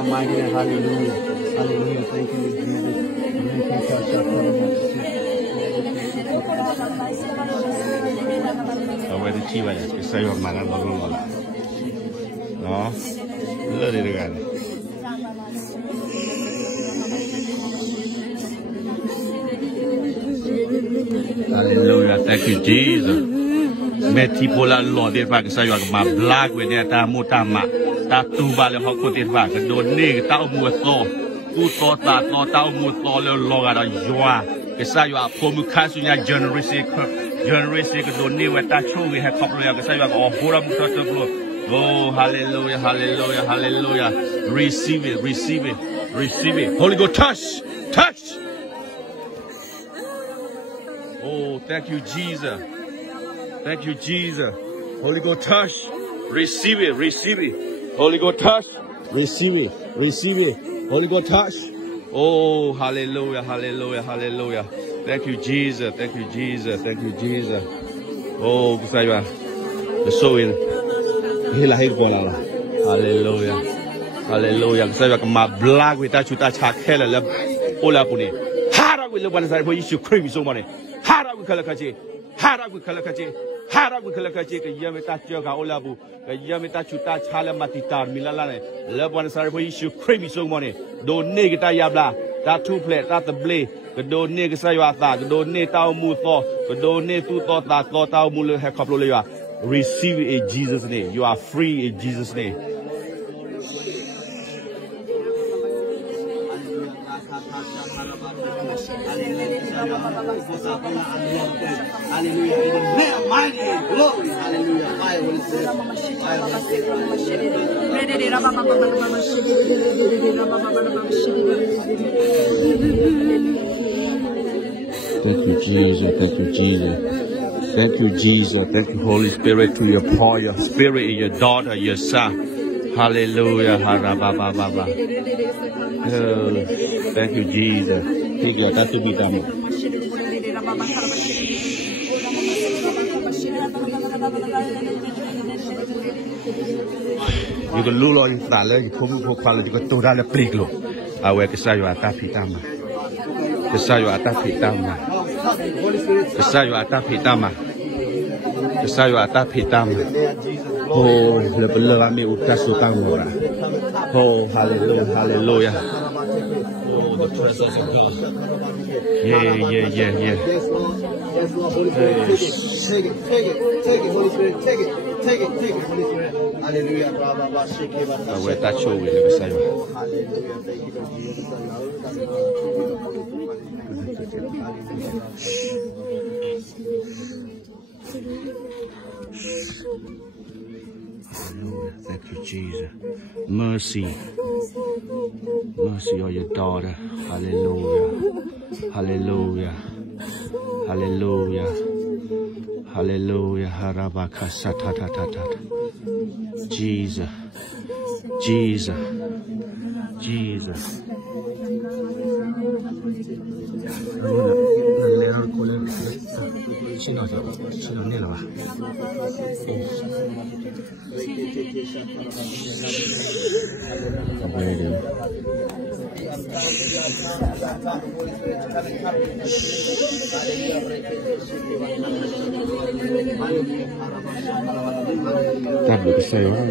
our mighty name. Hallelujah. Hallelujah. Thank you, Jesus. Awak tu cium aja, saya orang mana lalu lalu. No, lalu dia kan. Hallelujah, thank you Jesus. Meti pola Lord dia pakai saya orang mablak we dia tamu tamak. Tak tu balik hak kau dia pakai. Doni tak umur so, tu so tak umur so lalu ada jua. Saya pemukasunya generasi kedoni we tak cuci hak kapal yang saya orang orang muka tu. Oh, hallelujah, hallelujah, hallelujah. Receive it, receive it, receive it. Holy Ghost, touch, touch. Oh, thank you, Jesus. Thank you, Jesus. Holy Ghost, touch. Receive it, receive it. Holy Ghost, touch. Receive it, receive it. Holy Ghost, touch. Oh, hallelujah, hallelujah, hallelujah. Thank you, Jesus. Thank you, Jesus. Thank you, Jesus. Oh, saya bersoal. Hilahir bola. Hallelujah. Hallelujah. Saya kemablag kita cuta cakel le ola puni. Harap we leban saya boleh Yesus Kristus semua ni. Harap we kalau kaji. Harap we kalau kaji. Harap we kalau kaji ke ia minta jaga ola bu. Ke ia minta cuta cale mati tar milala ni. Leban saya boleh Yesus Kristus semua ni. Doni kita yabla. Tak tu plate, tak terbeli. Kedoni ke saya ata. Kedoni tahu muto. Kedoni tu tahu mula hekap lulu ya. Receive it in Jesus' name. You are free in Jesus' name. Hallelujah. In the name of mighty glory. Hallelujah. Fire, Holy Spirit. Thank you, Jesus. Thank you, Jesus. Thank you, Jesus. Thank you, Holy Spirit, to your pour your spirit in your daughter, your son. Hallelujah. Thank you, Jesus. Thank you, God, to be done. You can lose all your talent. You come to college. You can do that. Please, Lord. I will say you are tapitama. Kesayu atapitama. Kesayu atapitama. Kesayu atapitama. Oh, lebih kami utas utama. Oh, hallelujah, hallelujah. Oh, the presence of God. Yeah. Yes, Lord, Holy Spirit, take it, Holy Spirit, take it, Holy Spirit. Hallelujah. I will touch you with the Kesayu. Hallelujah. Thank you, Thank you, Jesus. Mercy. Mercy on your daughter. Hallelujah. Hallelujah. Hallelujah. Hallelujah. Harabaka satatatata. Jesus. Jesus. Jesus.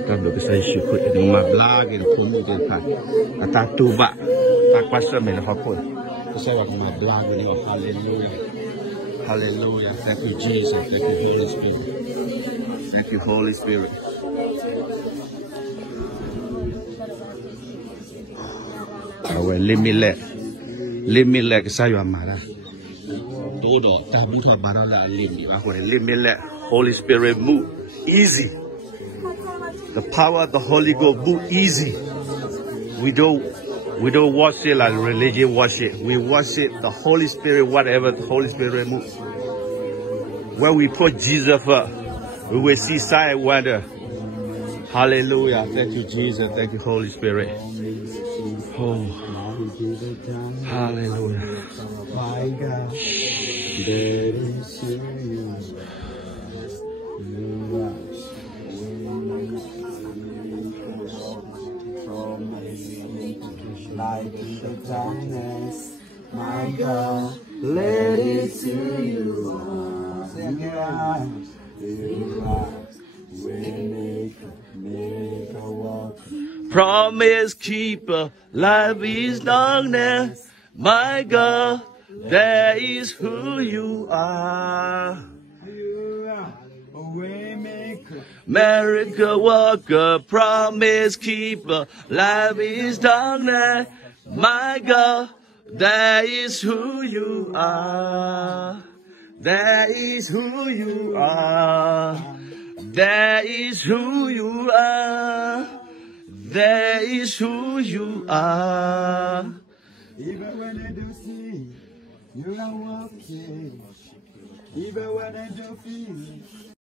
Tado ke saya syukur dengan mablag dan kumi dan pak. Tak tu bak tak kuasa melahapun. Saya akan mablag ni. Hallelujah. Hallelujah. Thank you, Jesus. Thank you, Holy Spirit. Thank you, Holy Spirit. Awak limit saya amarah. Todo tak butuh barala limit. Aku limit. Holy Spirit move easy. The power of the Holy Ghost move easy. We don't worship like religion worship. We worship the Holy Spirit, whatever the Holy Spirit moves. When we put Jesus first, we will see sign wonder. Hallelujah. Thank you, Jesus. Thank you, Holy Spirit. Oh. Hallelujah. Light in the darkness, my God, let it to you. Say again. You are make a walk. Promise keeper, life is darkness. My God, that is who you are. You are a waymaker. Miracle worker, promise keeper, life is darkness. My God, that is who you are. That is who you are. That is who you are. That is who you are. Even when I do see, you are walking. Even when I don't feel.